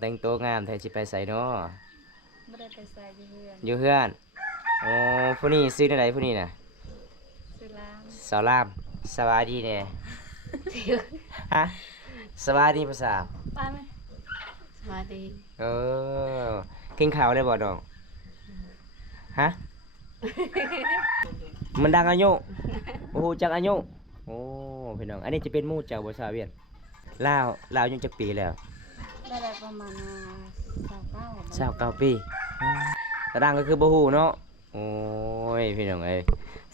แต่งตัวงามแท้สิไปไสเนาะไม่ได้ไปใส่อยู่เพื่อนอยู่เฮือนโอ้ผู้นี้ซื้อไดผู้นี้น่ะซื้อล้างสาวรามสวัสดีแน่ฮะสวัสดีภาษาไปไหมสวัสดีเออกินข้าวได้บ่น้องฮะมันดังอายุโอ้โหจักอายุโอ้พี่น้องอันนี้จะเป็นหมู่เจ้าบ่ทราบเวียนลาวยังจักปีแล้วได้ประมาณ29ปีตาดังก็คือบ่ฮู้เนาะโอ้ยพี่น้องเอ้ย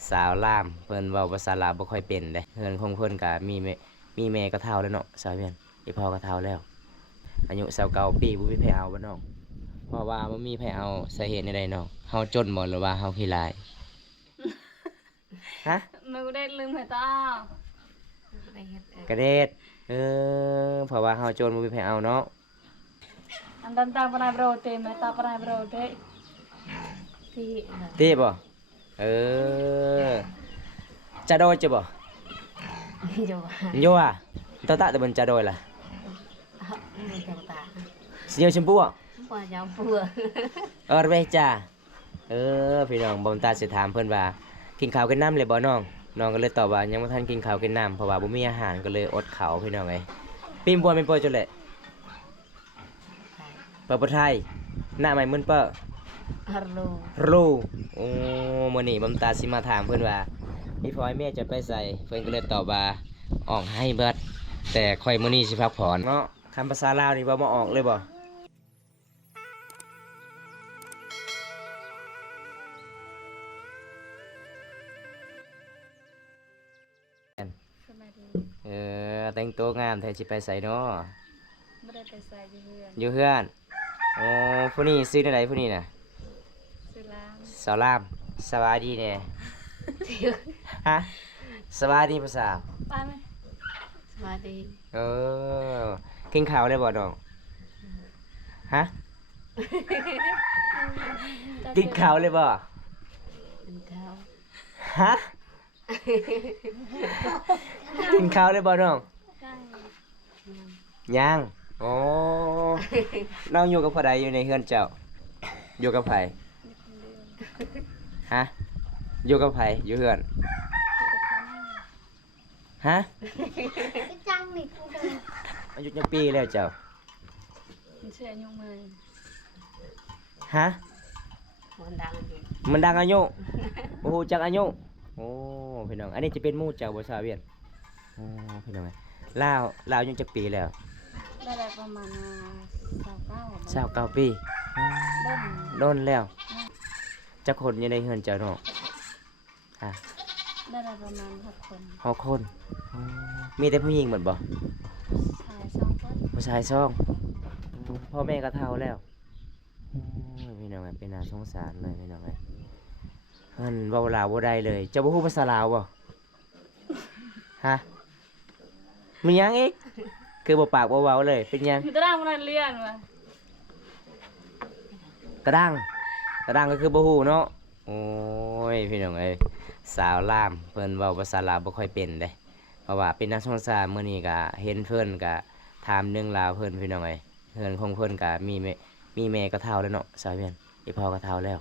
สาวลามเพิ่นเว้าภาษาลาวบ่ค่อยเป็นเด้เพิ่นของเพิ่นก็มีแม่ก็เฒ่าแล้วเนาะสาวเวียนอีพ่อก็เฒ่าแล้วอายุ29ปีบ่มีไผเอาบ่น้องเพราะว่าบ่มีไผเอาสาเหตุใดๆน้องเฮาจนบ่หรือว่าเฮาขี้ลายฮะไม่ได้ลืมเหรอต้ากระเด็ดเพราะว่าเฮาโจรบ่มีไผเอาเนาะอันนั้นตาปนายโปรเตไหมตาปนายโปรเตตีบ่จะโดยจะบ่โยอ่ะตาตะตะบันจะโดยล่ะสิโยชมพูอ่ะระเวจ้าพี่น้องบ่ตาสิถามเพิ่นว่ากินข้าวกินน้ำเลยบ่น้องก็เลยตอบว่ายังบ่ทันกินข้าวกินน้ำเพราะว่าบ่มีอาหารก็เลยอดข้าวพี่น้องเอ้ยปีมป่วยเป็นป่วยจังได๋เปิดประไทยหน้าใหม่มึนเป้อรูโอ้มื้อนี้บ่ตาสิมาถามเพิ่นว่าอีพ่อแม่จะไปใส่เพิ่นก็เลยตอบว่าออกให้เบิดแต่ค่อยมื้อนี้สิพักผ่อนเนาะคำภาษาลาวนี่บ่มาออกเลยบ่แต่งตัวงามแท้สิไปไสเนาะไม่ได้ไปใส่อยู่เพื่อนอยู่เฮือนโอ้ผู้นี้ซื้อไดผู้นี้น่ะซื้อล้างสาวรามสวัสดีแน่ฮะสวัสดีภาษาไปไหมสวัสดีกินข้าวได้บ่น้องฮะกินข้าวเลยบ่ฮะกินข้าวเลยบ่น้องยังโอ้น้องอยู่กับผู้ใดอยู่ในเฮือนเจ้าอยู่กับไผฮะอยู่กับไผอยู่เฮือนฮะจังนี่กูอายุยังปีแล้วเจ้ามันเชื่อยุ่งมือฮะมันดังอายุโอ้โหจักอายุโอ้พี่น้องอันนี้จะเป็นหมู่เจ้าบ่ทราบเวียนโอ้พี่น้องลาวยังจักปีแล้วได้ประมาณ29ปีโดนแล้วจักคนอยู่ในเฮือนเจ้าเนาะฮะได้ประมาณ6 คนมีแต่ผู้หญิงหมดบ่ผู้ชาย2พ่อแม่ก็เฒ่าแล้วพี่น้องเป็นน่าสงสารเลยพี่น้องเพิ่นเว้าลาวบ่ได้เลยเจ้าบ่ฮู้ภาษาลาวบ่ฮะมีหยังอีกคือบ่ปากบ่เว้าเลยเป็นหยังตะดังมันเรียนว่ะตะดังก็คือบ่ฮู้เนาะโอ้ยพี่น้องเอ้ยสาวลามเพิ่นเว้าภาษาลาวบ่ค่อยเป็นเด้เพราะว่าเป็นนักสงสารมื้อนี้ก็เห็นเพิ่นก็ถามเรื่องราวเพิ่นพี่น้องเอ้ยเพิ่นของเพิ่นก็มีแม่ก็เฒ่าแล้วเนาะสาวเวียนอีพ่อก็เฒ่าแล้ว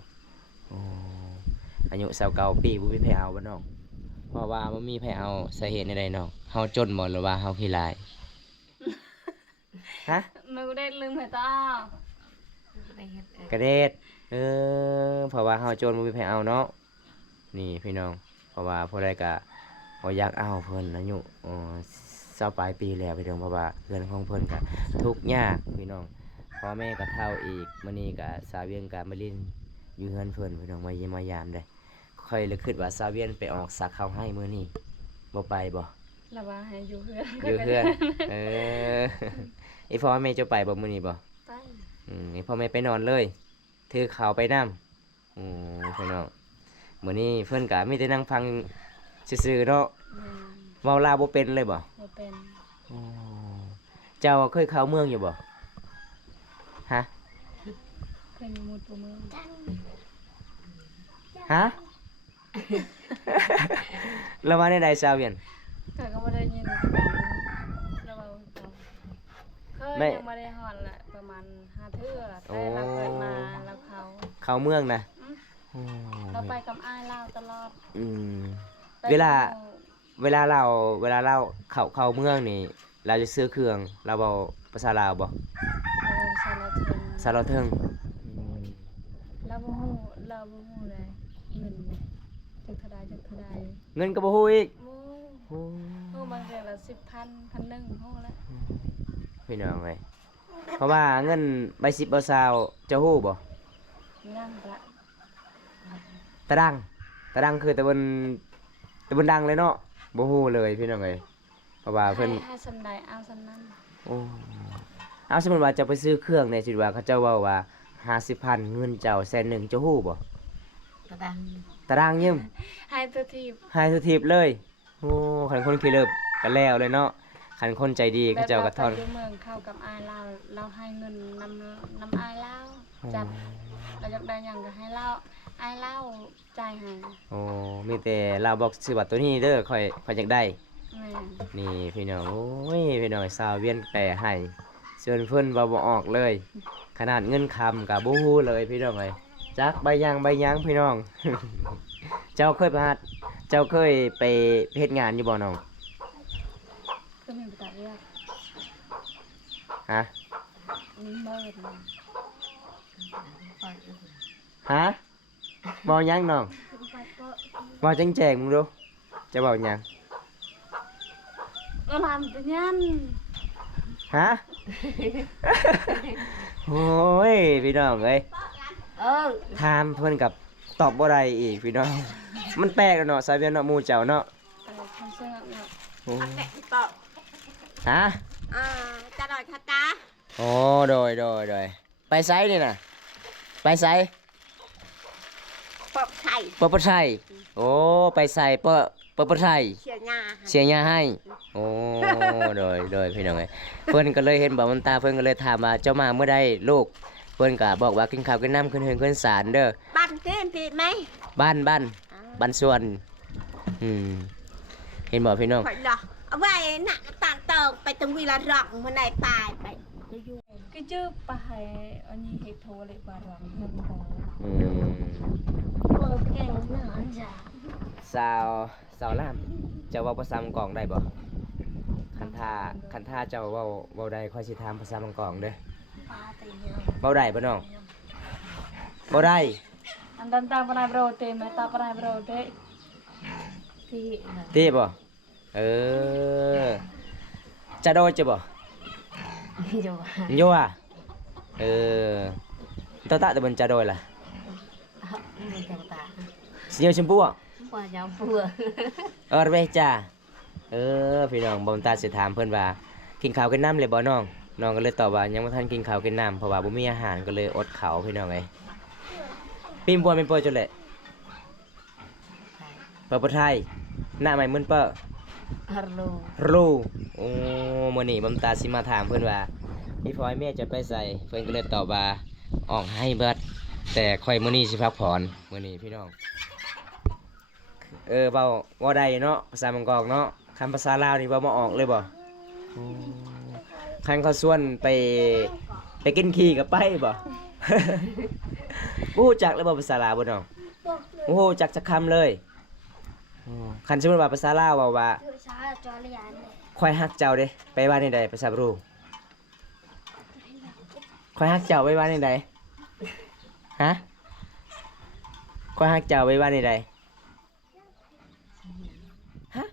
โอ้อายุ29ปีบ่มีไผเอาบ่น้องเพราะว่าบ่มีไผเอาสาเหตุใดๆน้องเฮาจนบ่หรือว่าเฮาขี้ลายฮะไม่ได้ลืมเหรอต้ากระเด็ดเพราะว่าเฮาโจรบ่มีไผเอาเนาะนี่พี่น้องเพราะว่าผู้ใดก็บ่อยากเอาเพิ่นอายุ20ปลายปีแล้วพี่น้องเพราะว่าเพื่อนของเพิ่นก็ทุกข์ยากพี่น้องพ่อแม่ก็เฒ่าอีกมื้อนี้ก็สาวเวียนก็มาลิ้นอยู่เฮือนเพิ่นพี่น้องมาเยี่ยมมายามเด้ค่อยเลยคิดว่าสาวเวียนไปออกสักข้าวให้มื้อนี้บ่ไปบ่ละว่าให้อยู่เฮือนอยู่เฮือนอีพ่อแม่จะไปบ่มื้อนี้บ่ไปอีพ่อแม่ไปนอนเลยถือข้าวไปนำพี่น้องมื้อนี้เพิ่นก็มีแต่นั่งฟังซื่อๆเนาะเว้าลาวบ่เป็นเลยบ่เป็นเจ้าเคยเข้าเมืองอยู่บ่ฮะเคยมีหมู่ตัวเมืองฮะแล้วมาในใดซาวเวียนก็บ่ได้ยินกันแล้วว่าเค แม่ ยังไม่ได้ฮอดแหละประมาณ5เทื่อแต่เราเกิดมาแล้วเขา เข้าเมืองนะ อืม โอ้ เราไปกับอ้ายเราตลอด อืม ไป เวลา กับหมู่ เวลาเราเข้าเมืองนี่ เราจะซื้อเครื่องเราเว้าภาษาลาวบ่ ชาลาเทิง ภาษาลาวเทิง เราบ่ฮู้เลยเงินเนี่ยจักเท่าใด เงินก็บ่ฮู้อีก โอ้ โอ้ ฮู้บางเดือนละ10,000 1,000ฮู้แล้ว พี่น้องเอ้ยเพราะว่าเงินใบ10ใบ20จะฮู้บ่ นั่งละ ตะดังคือตะบนดังเลยเนาะบ่ฮู้เลยพี่น้องเอ้ยเพราะว่าเพิ่น ให้สำใดเอาสำนั้น โอ้เอาสมมุติว่าจะไปซื้อเครื่องเนี่ยสิว่าเขาเจ้าเว้าว่า50,000เงินเจ้า100,000จะฮู้บ่ กระดัง ตารางยืม ให้ตัวทีบ ให้ทุกทีบเลยโอ้คันคนขี้เลิบก็แล้วเลยเนาะคันคนใจดีเขาเจ้าก็ทอน แบบเราไปอยู่เมืองเข้ากับอ้ายเราให้เงินนำอ้ายเราจับเราอยากได้หยังก็ให้เราอ้ายเราจ่ายให้ โอ้มีแต่เราบอกซื้อบัตรตัวนี้เด้อค่อยอยากได้ แม่น นี่พี่น้องโอ้ยพี่น้องสาวเวียนแปรให้ส่วนเพิ่นเว้าบ่ออกเลย ขนาดเงินคำก็บ่ฮู้เลยพี่น้องเอ้ยจักใบยางพี่น้อง เจ้าเคยไปหัดเจ้าเคยไปเฮ็ดงานอยู่บ่น้อง ก็มีประตัดเรียก ฮะ นี่เมิดนะ ฮะบ่หยังน้องบ่แจ้งๆมึงดูจะเว้าหยัง ก็làm tự nhiên ฮะ โอ้ยพี่น้องเอ้ย เออ ถามเพิ่นกับตอบบ่ได้อีกพี่น้อง มันแปลกแล้วเนาะสายเวียนเนาะหมู่เจ้าเนาะ không sợ ngọc โอ้ แตะที่เปาะ ฮะ จะดอยคาตา โอ้โดยไปไสนี่น่ะไปไส ปอบไข่ เปิดประไทยโอ้ไปใส่เปิดประไทย เชียร์งา เสียยาให้โอ้โดยพี่น้องเอ้ยเพิ่นก็เลยเห็นบ่มันตาเพิ่นก็เลยถามว่าเจ้ามาเมื่อใดลูกเพิ่นก็บอกว่ากินข้าวกินน้ำขึ้นเฮือนขึ้นศาลเด้อ บันเต้นผิดไหม บ้านส่วนเห็นบ่พี่น้อง ข่อยเหรอเอาไว้น่ะต่างเติงไปตรงวีละร่องเมื่อไหร่ปลายไปจะอยู่ cái chứ bà hay anh nhìn hệ thô lại bà rằng hơn bà อืม cô kêu nó ăn giả สาวล่ามเจ้าเว้าภาษามังกรได้บ่คันท่าเจ้าเว้าได้ค่อยสิถามภาษามังกรเด้อ ba tỷ nhiều เว้าได้บ่น้องเว้าได้ anh đang ta bên này bro tê mà ta bên này bro tê thì ตีบ่เออจะโดนจะบ่ อยู่ โยอ่ะเออตาตะแต่บนจะโดนล่ะ ไม่จังตา สีเหนียวชมพูอ่ะ ว่ายาวปัว เว้ยจ้าเออพี่น้องบ่ตาสิถามเพิ่นว่ากินข้าวกินน้ำเลยบ่น้องน้องก็เลยตอบว่ายังบ่ทันกินข้าวกินน้ำเพราะว่าบ่มีอาหารก็เลยอดข้าวพี่น้องเอ้ยปีมป่วยเป็นป่วยจนแหละเปิดประไทยหน้าใหม่มึนเป้อ ฮัลโหล รู้โอ้มื้อนี้บ่ตาสิมาถามเพิ่นว่าพี่พลอยแม่จะไปใส่เพิ่นก็เลยตอบว่าออกให้เบิดแต่ค่อยมื้อนี้สิพักผ่อนมื้อนี้พี่น้องเว้าได้เนาะภาษามังกรเนาะคำภาษาลาวนี่เว้าบ่ออกเลยบ่คันเขาส่วนไปกินขี้ก็ไปบ่ บ่ฮู้จักเลยบ่ภาษาลาวบ่น้องบ่ฮู้จักจักคำเลยคันสมมุติว่าภาษาลาวเว้าว่า ค่อยฮักเจ้าเด้ไปว่าในใดภาษาบรูค่อยฮักเจ้าไปว่าในใดฮะค่อยฮักเจ้าไปว่าในใดฮะ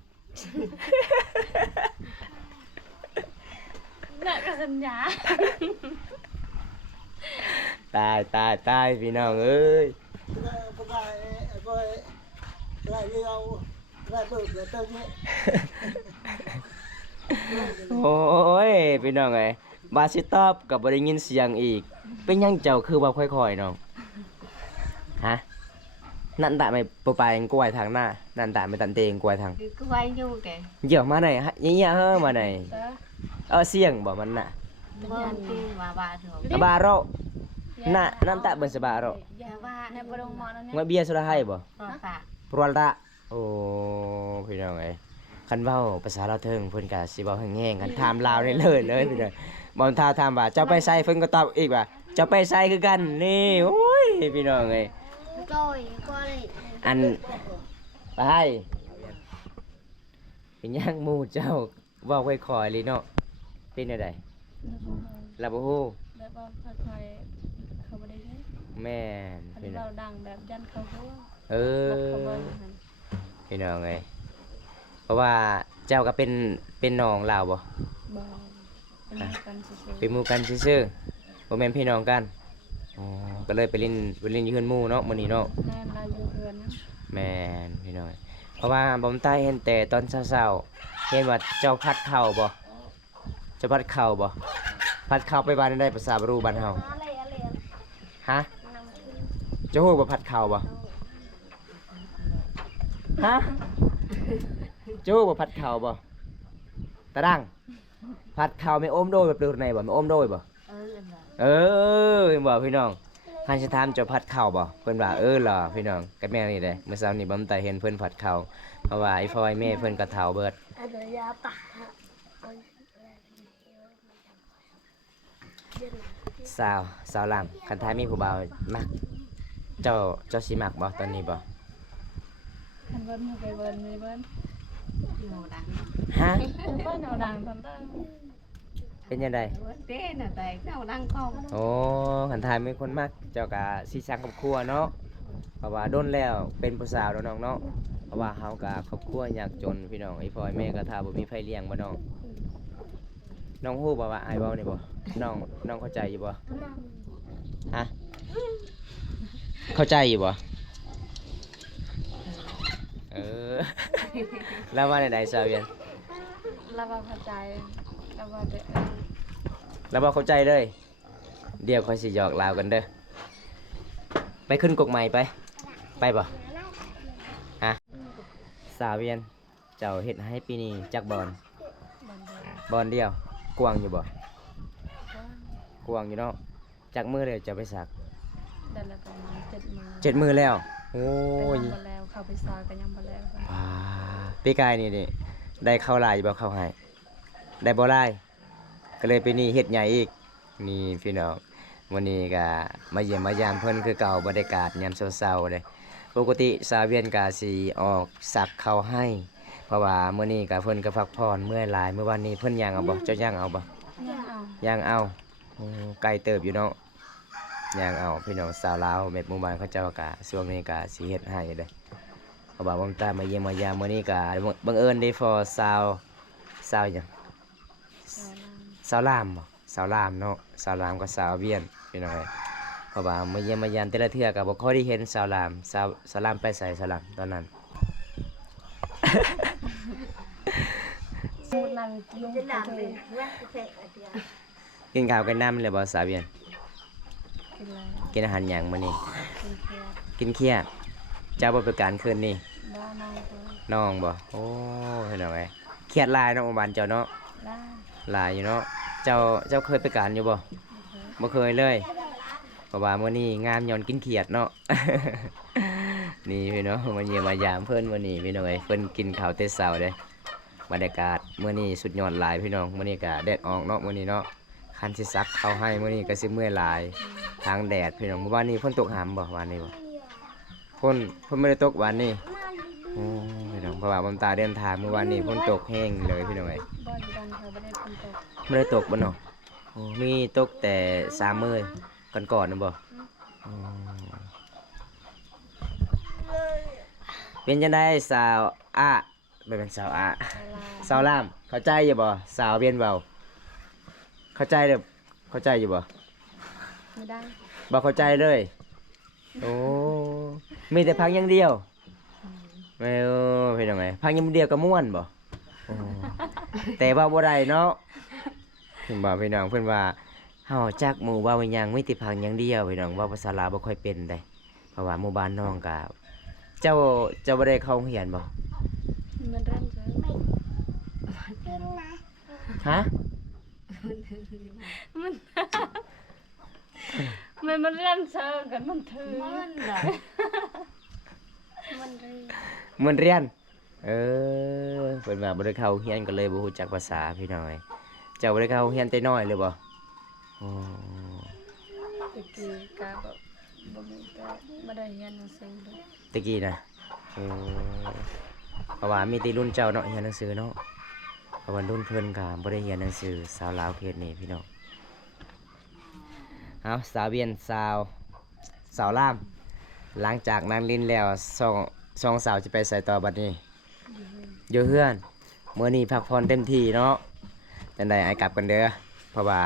lại cái dân giá ตายพี่น้องเอ้ย โอ้ยพี่น้องเอ้ยบาสิตอบกับบ่ได้ยินเสียงอีกเป็นหยังเจ้าคือว่าค่อยๆน้องฮะนั่นตะไม่ปไปกล้วยทางหน้านั่นตะไม่ตันเตงกล้วยทาง cứ quay nhu kìa เยอะมาไหนฮะเยอะๆเฮ้อมาไหน đó เสียงบ่มันน่ะ vâng tin và bà thường กะบาโรน่ะนั่นตะเบิ่นสบาโร dạ ba này bro mòn nó งวยเบียร์สุดให้บ่ rồi tạ ปรวลระโอ้พี่น้องเอ้ยคันเว้าภาษาลาวเทิงเพิ่นก็สิเว้าแห้งๆกันถามลาวได้เลยพี่น้อง บอลทาถามว่าเจ้าไปไสเพิ่นก็ตอบอีกว่าเจ้าไปไสคือกันนี่โอ้ยพี่น้องเอ้ย ก้อยก้อย อันไปเป็นหยังหมู่เจ้าเว้าค่อยๆเลยเนาะเป็นจังไดล่ะบ่ฮู้ แบบว่าค่อยๆเขาบ่ได้ยิน แม่น อัน พี่ นี้ น้อ เรา ง ดังแบบยันเขาหัว เอ แบบเขา อ เบิ่งหั่น พี่น้องเอ้ยเพราะว่าเจ้าก็เป็นน้องลาวบ่ บ่เป็นหมู่กันซื่อ เป็นหมู่กันซื่อๆบ่แม่นพี่น้องกันอ๋อก็เลยไปเล่นอยู่เฮือนหมู่เนาะมื้อนี้เนาะ ๆแม่นเราอยู่เฮือนนะ แม่นพี่น้อยเพราะว่าบ่มใต้เห็นแต่ตอนเช้าๆเห็นว่าเจ้าพัดเข้าบ่เจ้าพัดเข้าบ่พัดเข้าไปบ้านได้ภาษาบรูบ้านเฮา อะไรอะไร ฮะ นำขึ้น เจ้าฮู้บ่พัดเข้าบ่ฮะเจ้าฮู้บ่พัดเข้าบ่ตาดังพัดเข้าไม่อมโดยแบบเดือดในบ่ไม่อมโดยบ่เออเห็นบ่พี่น้องคันสิถามเจ้าพัดเข้าบ่เพิ่นว่าเหรอพี่น้องก็แม่นนี่แหละเมื่อเช้านี้บ่มใต้เห็นเพิ่นพัดเข้าเพราะว่าไอ้พ่อไอ้แม่เพิ่นก็เฒ่าเบิด อะไรยาปะ สาวลามคันท้ายมีผู้บ่าวมักเจ้าสิมักบ่ตอนนี้บ่ คันเบิ่นบ่ไปเบิ่นมีเบิ่น ฮะ เบิ่นเอาดังทันตั้ง เป็นยังไง เต้น่ะแต่เจ้าดังกอง โอ้คันท้ายมีคนมักเจ้าก็สิสร้างครอบครัวเนาะเพราะว่าโดนแล้วเป็นผู้สาวแล้วน้องเนาะเพราะว่าเฮาก็ครอบครัวยากจนพี่น้องไอ้พ่อไอ้แม่ก็ถ้าบ่มีไผเลี้ยงบ่น้องน้องฮู้บ่ว่าอ้ายเว้านี่บ่น้องเข้าใจอยู่บ่ฮะเข้าใจอยู่บ่เออ แล้วว่าไหนๆสาวเวียน เราบ่เข้าใจเราบ่ได้ แล้วบ่เข้าใจเลย เดี๋ยวค่อยสิหยอกลาวกันเด้อไปขึ้นกกใหม่ไปบ่ฮะสาวเวียนเจ้าเฮ็ดให้ปีนี้จักบอล บ่ได้บอลเดียวกวางอยู่บ่กวางอยู่เนาะจักมือเลยจะไปสัก ได้ละประมาณ7 มื้อ 7 มือแล้วโอ้ ก็ ย ยังบ่แล้วเข้าไปซอยก็ยังบ่แล้วค่ะ ว้าปีกายนี่ได้เข้าหลายอยู่บ่เข้าให้ได้บ่หลายก็เลยปีนี้เฮ็ดใหญ่อีกนี่พี่น้องวันนี้ก็มาเยี่ยมมายามเพิ่นคือเก่าบรรยากาศยามเช้าๆเด้ปกติสาวเวียนก็สิออกสักเข้าให้ เพราะว่ามื้อนี้ก็เพิ่นก็พักผ่อนเมื่อยหลายเมื่อวานนี้เพิ่นย่างเอาบ่เจ้าย่างเอาบ่ ยังเอา ย่างเอาโอ้ไกลเติบอยู่เนาะย่างเอาพี่น้องสาวลาวแม่หมู่บ้านเขาเจ้าก็ช่วงนี้ก็สิเฮ็ดให้เด้เพราะว่าบ่ตามมาเยี่ยมมายามมื้อนี้ก็บังเอิญได้ฟอสาวหยัง ซอยลาง สาวลามเนาะสาวลามกับสาวเวียนพี่น้องเอ้ยเพราะว่ามาเยี่ยมมายามแต่ละเทื่อก็บ่ค่อยได้เห็นสาวลามสาวลามไปใส่สาวลามตอนนั้น สมุดนั่งลุง จะ ก็ ดัง คื เล อย แวะเสะเดียว กินข้าวกันน้ำเลยบ่สาวเวียน กินแล้ว กินอาหารหยังมื้อนี้ กินเคียด กินเคียดเจ้าบ่ไปการคืนนี้ บ้านางตัว น้องบ่โอ้พี่น้องเอ้ยเครียดหลายเนาะหมู่บ้านเจ้าเนาะ ได้ หลายอยู่เนาะเจ้าเคยไปการอยู่บ่บ่เคยเลยเพราะว่ามื้อนี้งามย้อนกินเขียดเนาะ นี่พี่น้องมาเยี่ยมมายามเพิ่นมื้อนี้พี่น้องเอ้ยเพิ่นกินข้าวแต่เช้าเด้บรรยากาศมื้อนี้สุดยอดหลายพี่น้องมื้อนี้ก็แดดออกเนาะมื้อนี้เนาะคันสิซักเข้าให้มื้อนี้ก็สิเมื่อยหลายทางแดดพี่น้องเมื่อวานนี้ฝนตกหำบ่วันนี้บ่ฝนไม่ได้ตกวันนี้โอ้พี่น้องเพราะว่าบนตาเดินทางเมื่อวานนี้ฝนตกแห้งเลยพี่น้องเอ้ย บ่อยู่บ้านเขาบ่ได้ฝนตก ไม่ได้ตกบ่เนาะโอ้มีตกแต่3มื้อก่อนๆน่ะบ่อ๋อเป็นจังได๋สาวอะบ่เป็นสาวอะ เวลา สาวลามเข้าใจอยู่บ่สาวเวียนเว้าเข้าใจเด้อเข้าใจอยู่บ่ ไม่ได้ บ่เข้าใจเลยโอ้มีแต่พังอย่างเดียวแม่พี่น้องเอ้ยพังอย่างเดียวก็ม่วนบ่โอ้แต่ว่าบ่ได้เนาะเพิ่นบอกพี่น้องเพิ่นว่าเฮาจักหมู่เว้าอิหยังมีแต่พังอย่างเดียวพี่น้องเว้าภาษาลาวบ่ค่อยเป็นเด้เพราะว่าหมู่บ้านน้องก็เจ้าบ่ได้เข้าโรงเรียนบ่ มันเริ่มเจอ ฮะ มันเริ่มเจอกันมันถือ มันเหรอมันรี เหมือนเรียนเพิ่นว่าบ่ได้เข้าโรงเรียนก็เลยบ่ฮู้จักภาษาพี่น้องเอ้ย เจ้าบ่ได้เข้าโรงเรียนแต่น้อยเลยบ่อ๋อ ตะกี้ก็แบบบ่มีแต่บ่ได้เรียนหนังสือเลย ตะกี้นะโอ้เพราะว่ามีแต่รุ่นเจ้าเนาะเรียนหนังสือเนาะเพราะว่ารุ่นเพิ่นก็บ่ได้เรียนหนังสือสาวลาวเขตนี้พี่น้องเอาสาวเวียนสาวล่ามหลังจากนั้นลิ้นแล้วสองสาวจะไปใส่ต่อบัดนี้อยู่เฮือนมื้อนี้พักผ่อนเต็มที่เนาะจังได๋อ้ายกลับกันเด้อเพราะว่า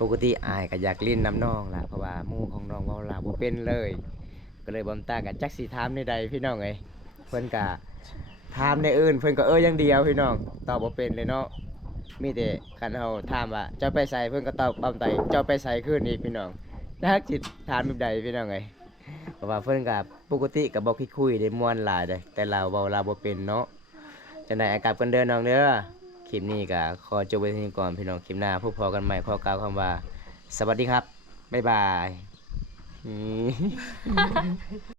ปกติอ้ายก็อยากลิ้นน้ำน้องล่ะเพราะว่าหมู่ของน้องเว้าลาวบ่เป็นเลย ก็เลยบ่ตากับจักสิถามในใดพี่น้องเอ้ยเพิ่นก็ถามในอื่นเพิ่นก็อย่างเดียวพี่น้องตอบบ่เป็นเลยเนาะมีแต่คันเฮาถามว่าเจ้าไปไสเพิ่นก็ตอบปั๊มไตเจ้าไปไสคืนนี้พี่น้องจักสิถามแบบใดพี่น้องเอ้ยเพราะว่าเพิ่นก็ปกติก็บ่คิดคุยได้ม่วนหลายเด้แต่เราเว้าลาวบ่เป็นเนาะจังได๋อากลับกันเด้อน้องเด้อคลิปนี้ก็ขอจบไว้เท่านี้ก่อนพี่น้องคลิปหน้าพบพอกันใหม่ขอกล่าวคำว่าสวัสดีครับบ๊ายบาย